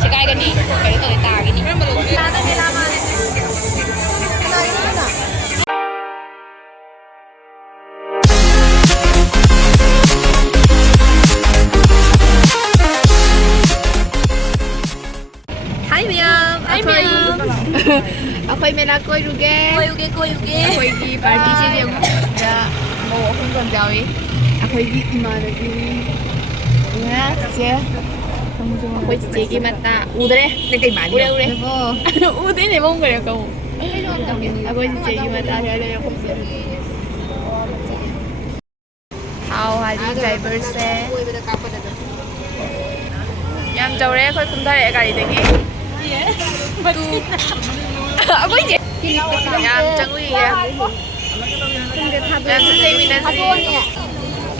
Sekai gani, kaya ito ita gani. Nada nila mali. Hi Miyam, ako'y may nakoy-ruge. Koy-ruge. Ako'y party siya yung mo akong gandawi. Ako'y imanabi. Nga, siya. Ako'y chichiki mata. Udre. Nagkay mali. Ure. Udre ne mong kaya ka mo. Ako'y chichiki mata. Kaya yung kumsiya. How hari driver se. Yam jauh re, ako'y kumdare gari degi. Ako'y je. Yam jangui ya. Yam jangui nasi.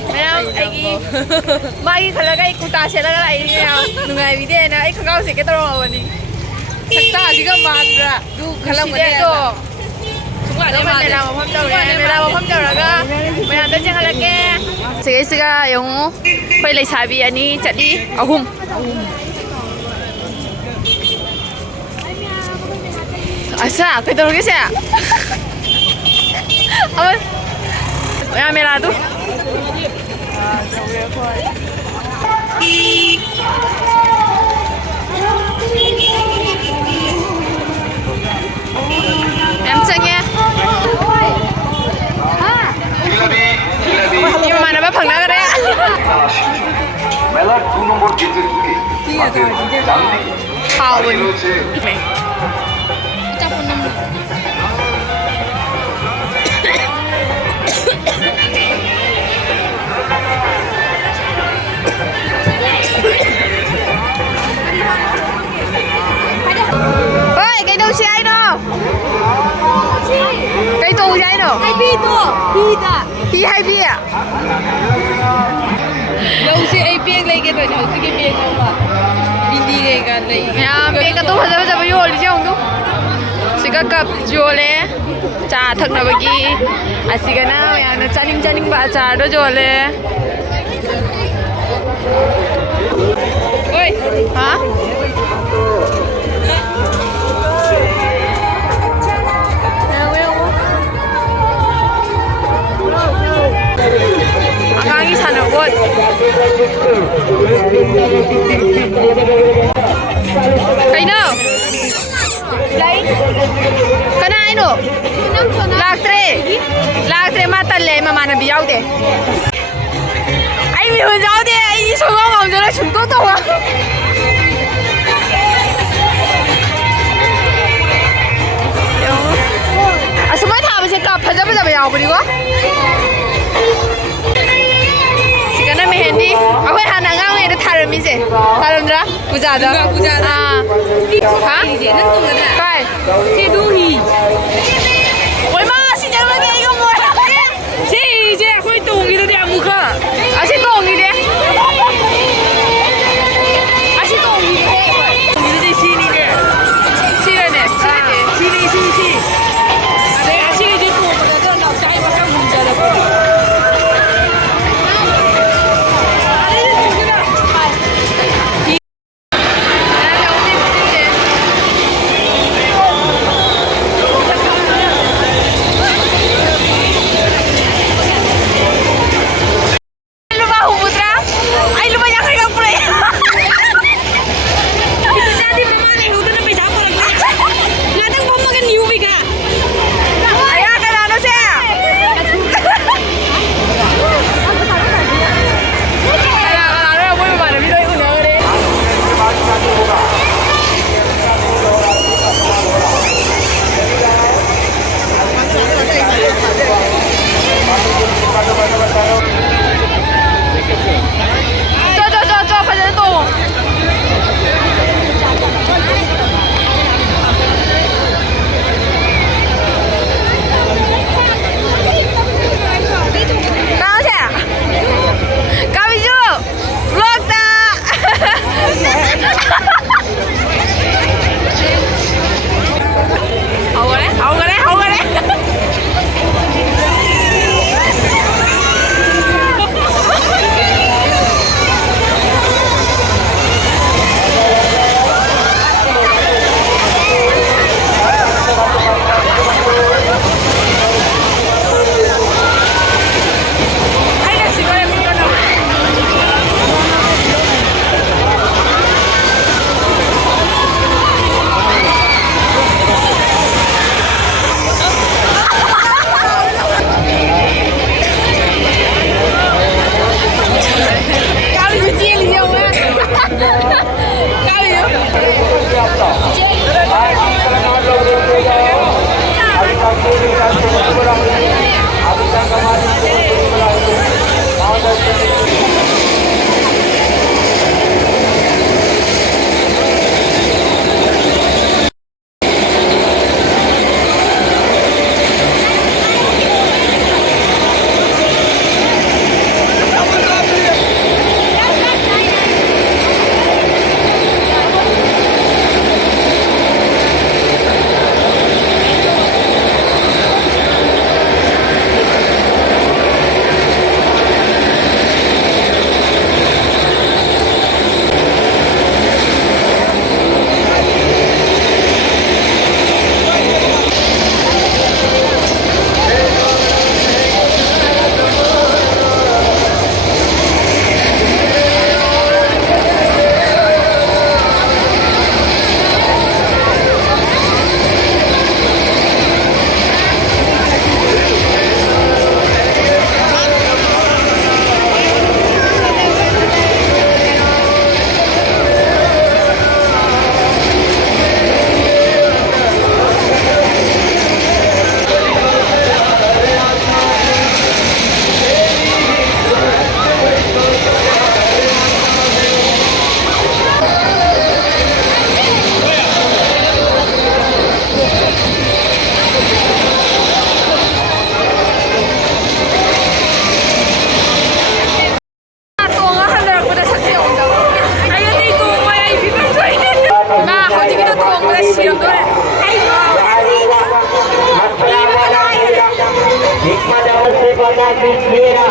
Mày ai mai khalaga ik kuta se laga lai ne nungai bi de na ik khakau se ke taro ma ni sakta ji ga man ra du khalam ma de to thungwa de ma de la ma pham tau re me la ma pham tau ra ga mày an da chang la ke se se ga yong khoi lai sa bi ani chati ahum asa kai tau ke se ơi ya me la tu em changnya nhưng mà nó bắt phẳng đó đấy hào bình ơi cái đâu xe đâu cái tù xe đâu hai bi tù bi đã bi hai bi à đâu xe ai bi lấy cái rồi nào cái bi đâu mà đi cái lấy nhà bi cái tù phải phải vô đi chứ không tù sẽ có cặp vô lên trà thật là bagi à sẽ cái nào nhà nó chaning bà trà đó vô lên ơi hả 아강이 사는 곳 cái nào lấy cái này nữa lạc tre mà tận lệ mà nó bị đau thế anh bị hơi đau thế anh đi xuống ngóng rồi nó chúng tôi đâu à à sao mới thả bây giờ bây giờ vào đi quá Karena Mehendi, aku hanya nggak ada taruh misi, taruh dra, puja dah. Ah, hah? Kai? Seduhi. Oi masih jangan lagi ikut mau. Si, aku itu gitu dia muka. Asyik tu gitu. Asyik tu gitu. Gitu di sini deh. Sini deh. Sini. Ada asyik itu pada tu nak cari macam puja dah. पदाची फेरा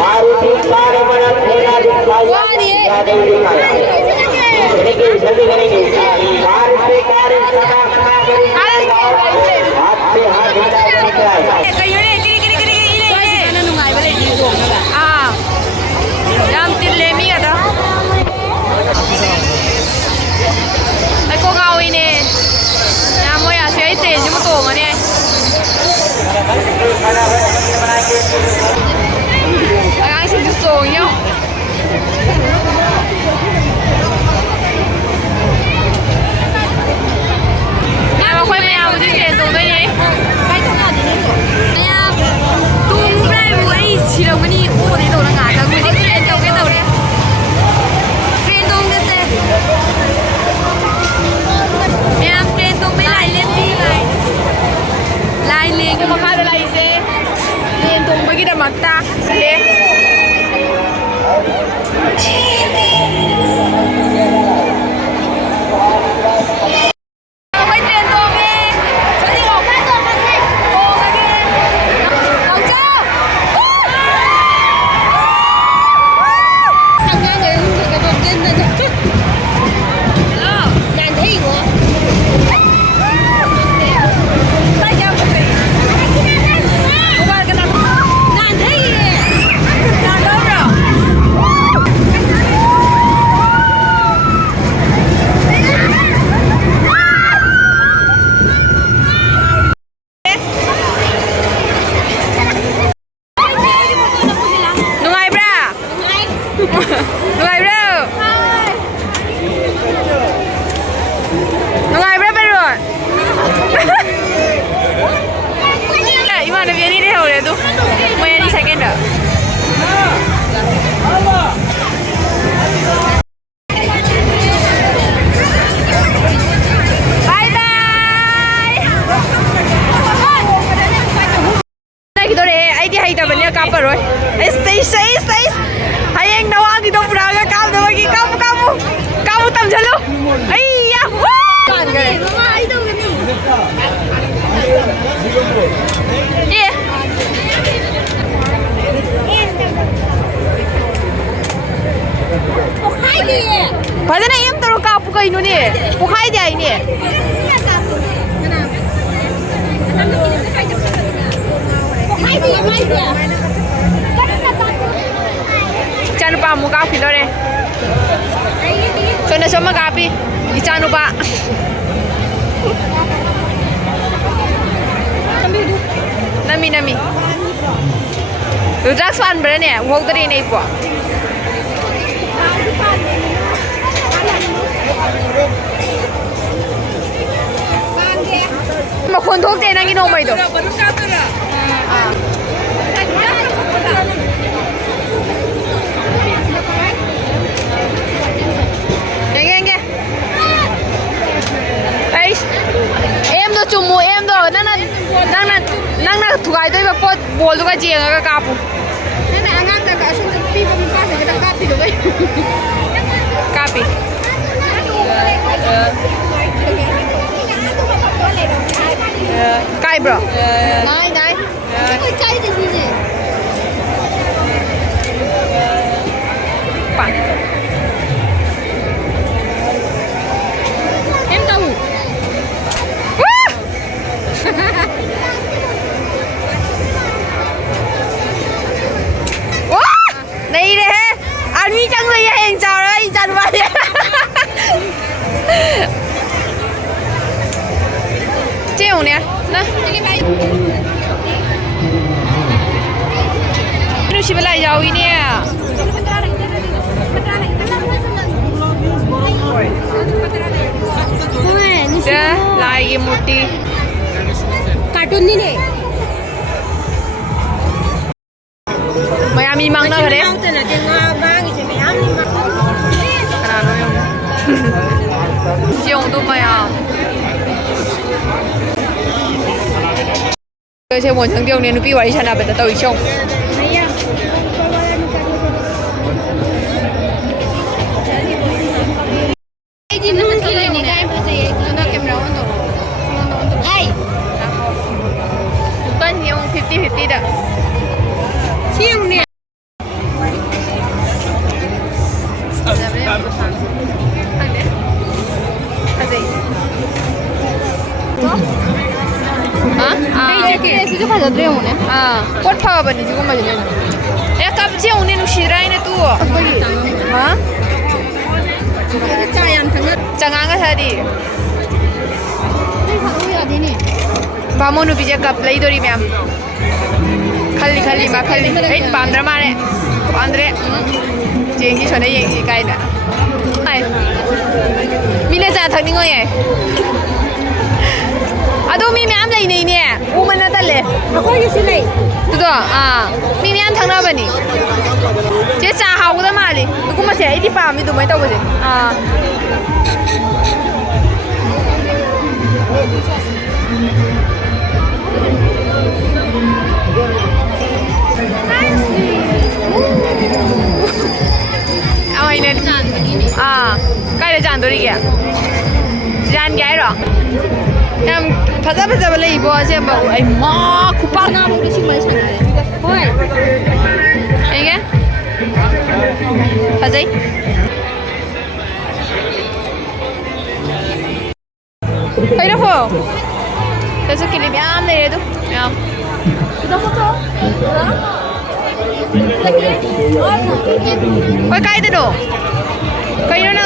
मारुती कारमण फेरा दिखाया या देवी दिखाया करेंगे जल्दी करेंगे car से कार सदा सदा करेंगे हाथ से हाथ मिला दिखाया Yam tille mi ada. Ai cô ngầu nè. Nhà mua nhà xe tiền chứ mà tổ mà nè. Ai xin được tổ nhau. Nhà mà quay mèo thì tiền tổ đây nhỉ? Mèo tung ra với chỉ đồng cái đi ô đấy tổ là ngả cả cái cái tàu đấy. Train tung cái xe. Mèo train tung mới lại lên đi lại. Lại liền cái mà khai lại xe. Train tung với cái đầm mặt ta. Thế. Padahal na yung taro kapo kayo nun eh. Pukay di ay ni eh. Chano pa mo kapi lore. So na siya magapi. Ichano pa. Nami nami. Rudrak swan ba niya? Huwag na rin na ipo. Mà khuôn thuốc tiền đang inom mày đâu? Nghe. Ấy, em đó chùm mù em đó, năng thu gái tôi bác pot bol tôi cái gì cái capu. Năng cái cái số pi bông pa cái cái capi đâu vậy? Capi. Cay bro. Này. Tôi chay thì gì? Bạn. Em đâu? Đây đấy. Anh mi chẳng gì anh chào đấy, chào bạn. Chiều nè, nè. Nó chỉ lại giàu ý nè. lại cái मोठी cartoon नहीं ने Miami mang na kare Siung tu maya Cái xe muốn thằng tiêu nên nó bị vậy chana bên tao chồng Bukan yung 50-50 dah 안돼 가세요 이제 수저 가져드려 오네. 꽃 파워버니 지금 맞으면 약간 지금 오늘 누시라이네 또 짜양 당근. 장anga 사디 사고야 되니. 바모누 비제 갑 레이도리 뺨 칼리 마 칼리 에이 밤드라 마네 안드레 제기 전에 얘기 가이다 아이 미네자 덕닝 거예 아도 미미암 레이네 오만나 달래 아고기 실래. 그거 미미암 탕나버니 제 짜하고다 말이 누구 맛이야 이디 밤이 도 많이 떠보지 이네 cái là chán tôi đi kìa chán gái rồi em thật ra bây giờ lấy bò xem bảo ấy mò cúp bao 나 우리 신발 찾네. 헐. 이게 하지 thấy đâu không tôi kỷ niệm am này đấy tu 그다 포토. ôi cây tôi đồ cây nó nè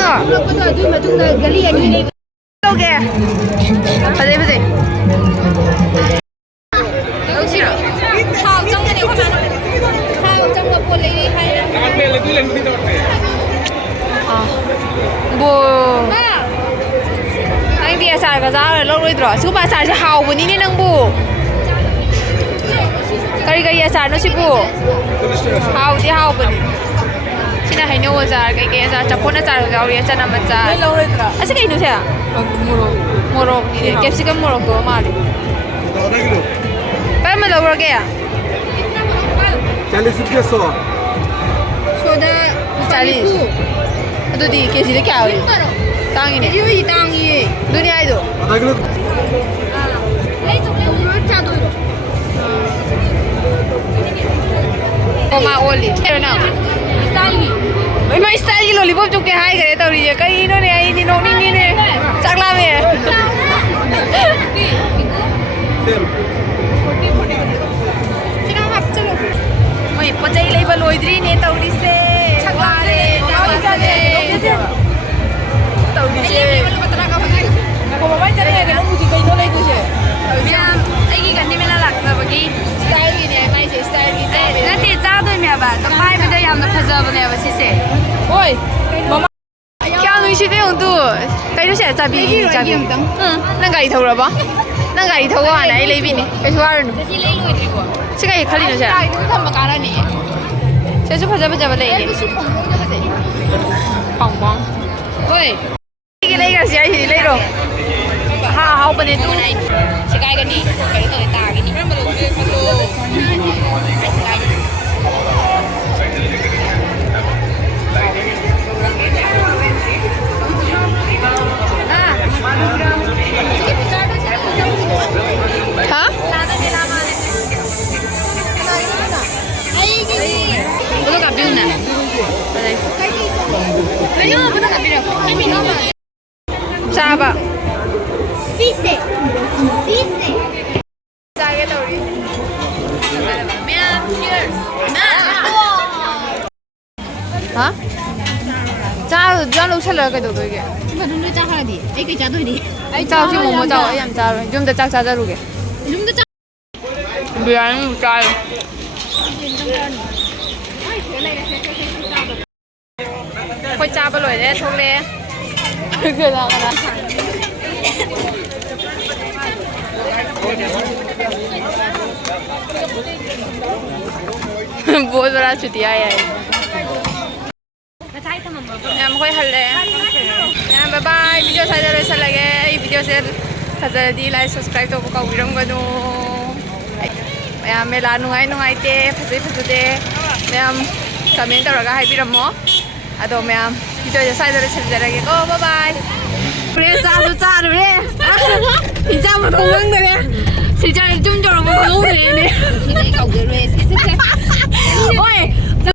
그다 둘 맞은 거 갈리 아니네. đâu kìa 하지 đâu xí rồi 하우 정근이 화면. 하우 정거 볼레이 하이라. 뭐 anh đi xài cả giá rồi lâu rồi rồi chú bà xài sẽ hào của ní nâng bù cái xài nó sẽ bù hào thì hào của xin là hãy nhớ giá cái giá chắp phone giá rồi rồi cho nằm giá lâu rồi rồi à cái gì nữa moro đi capsicum moro của mà đi bao nhiêu lâu rồi kìa 40 रुपये 100 소다 40 अदुदी केजीले क्या हो 땅이네 이 땅이. 눈이 아이도 आधा kilo 에이 저기 오늘 짜도 이거. ओमा ओली हेरना 스타일이. मैं style की lollipop चुप के हाय करे तौरी है कई इन्होंने आई थी नोनी नी ने चकला में 지금 합쳐로. मैं पचाई ले बलोइद्री ने तौरी से चकला रे चले तौरी से को बाबा चले गए ना मुझे कहीं तो ले कुछ है मैम आई गन्नी में लग सब की स्टाइल की ने मैं से स्टाइल की ना ते जा दो मैं बा तो पाई में याम ना फजा बने अब से ओए मम्मा क्या नुई दे उन तू कहीं तो से चाबी चाबी ना गाड़ी थौ रबा ना गाड़ी थौ आ ना ले भी ने कहीं तो आ रनु से ले लो इधर को से गाड़ी खाली न से गाड़ी तो थम कारा ने से जो फजा फजा ले ले phong phong ôi cái lấy cái gì thì lấy rồi hao bên này tu sẽ cái gì cái người ta cái gì hả có gặp bill nè đây lấy nó có gặp bill không mình nó mà sao vậy 비세. 비세. sao cái đầu đi mẹ cheers hả cha cha lúc sau là cái đầu tôi kìa 이거 눈을 짜야 돼. 이거 짜도 돼. cha chứ một cha ấy làm cha rồi chúng ta cha cha rồi kìa 좀더 짜. bị ăn cha quay cha bao lưỡi đấy thôi lẽ cười ra cái đó बहुत बड़ा छुट्टियाँ है em quay hal le bye bye video sai ra sa lage ei video share hazar di like subscribe to ko wiram ganu em mela nungai nungai te phase phase te em comment taraga hai biram mo ado em video sai ra sa lage ko bye bye kure sa su cha re pizza mo thong nang de silja zum jor mo thong de ne 이거 그래. oi